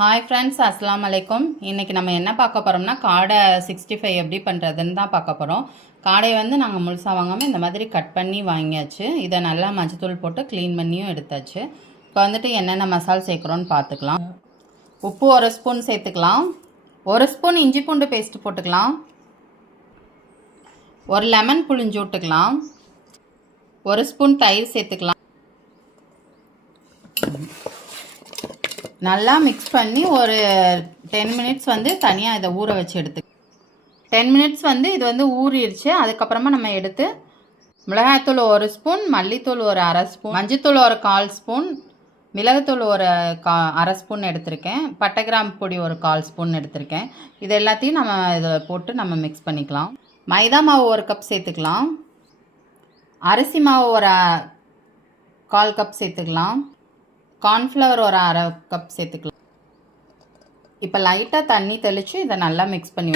Hi friends, அஸ்ஸலாமு அலைக்கும். இன்றைக்கி நம்ம என்ன பார்க்க போகிறோம்னா காடை 65 எப்படி பண்ணுறதுன்னு தான் பார்க்க போகிறோம். காடையை வந்து நாங்கள் முழுசாக வாங்காமல் இந்த மாதிரி கட் பண்ணி வாங்கியாச்சு. இதை நல்லா மஞ்சத்தூள் போட்டு க்ளீன் பண்ணியும் எடுத்தாச்சு. இப்போ வந்துட்டு என்னென்ன மசாலா சேர்க்குறோன்னு பார்த்துக்கலாம். உப்பு 1 ஸ்பூன் சேர்த்துக்கலாம். 1 ஸ்பூன் இஞ்சி பூண்டு பேஸ்ட்டு போட்டுக்கலாம். 1 லெமன் புழிஞ்சு விட்டுக்கலாம். 1 ஸ்பூன் தயிர் சேர்த்துக்கலாம். நல்லா மிக்ஸ் பண்ணி ஒரு 10 மினிட்ஸ் வந்து தனியாக இதை ஊற வச்சு எடுத்து 10 மினிட்ஸ் வந்து இது வந்து ஊறிடுச்சு. அதுக்கப்புறமா நம்ம எடுத்து மிளகாய்த்தூள் 1 ஸ்பூன், மல்லித்தூள் ஒரு 1/2 ஸ்பூன், மஞ்சத்தூள் ஒரு 1/4 ஸ்பூன், மிளகுத்தூள் ஒரு 1/2 ஸ்பூன் எடுத்திருக்கேன், பட்டை கிராம்பு பொடி ஒரு 1/4 ஸ்பூன் எடுத்திருக்கேன். இது எல்லாத்தையும் நம்ம இதில் போட்டு நம்ம மிக்ஸ் பண்ணிக்கலாம். மைதா மாவு 1 கப் சேர்த்துக்கலாம். அரிசி மாவு ஒரு 1/4 கப் சேர்த்துக்கலாம். கார்ன்ஃப்ளவர் ஒரு 1/2 கப் சேர்த்துக்கலாம். இப்போ லைட்டாக தண்ணி தெளித்து இதை நல்லா மிக்ஸ் பண்ணி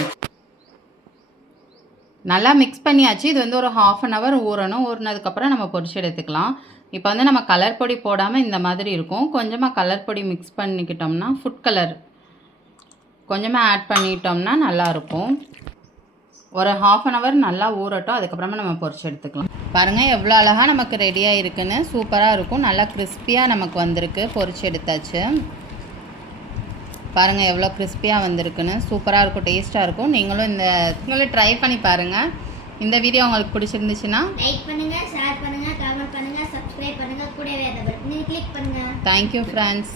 நல்லா மிக்ஸ் பண்ணியாச்சு. இது வந்து ஒரு 1/2 அன் ஹவர் ஊறணும். ஊறினதுக்கப்புறம் நம்ம பொரிச்சு எடுத்துக்கலாம். இப்போ வந்து நம்ம கலர் பொடி போடாமல் இந்த மாதிரி இருக்கும். கொஞ்சமாக கலர் பொடி மிக்ஸ் பண்ணிக்கிட்டோம்னா ஃபுட் கலர் கொஞ்சமாக ஆட் பண்ணிட்டோம்னா நல்லாயிருக்கும். ஒரு 1/2 அன் ஹவர் நல்லா ஊறட்டும். அதுக்கப்புறமா நம்ம பொரிச்சு எடுத்துக்கலாம். பாருங்கள் எவ்வளோ அழகாக நமக்கு ரெடியாக இருக்குன்னு. சூப்பராக இருக்கும். நல்லா கிறிஸ்பியாக நமக்கு வந்திருக்கு. பொரிச்சு எடுத்தாச்சு. பாருங்கள் எவ்வளோ கிறிஸ்பியாக வந்திருக்குன்னு. சூப்பராக இருக்கும், டேஸ்ட்டாக இருக்கும். நீங்களும் ட்ரை பண்ணி பாருங்கள். இந்த வீடியோ உங்களுக்கு பிடிச்சிருந்துச்சுன்னா லைக் பண்ணுங்கள், ஷேர் பண்ணுங்கள், கமெண்ட் பண்ணுங்கள், சப்ஸ்கிரைப் பண்ணுங்கள், கூடவே அந்த பட்டனை கிளிக் பண்ணுங்கள். Thank you friends.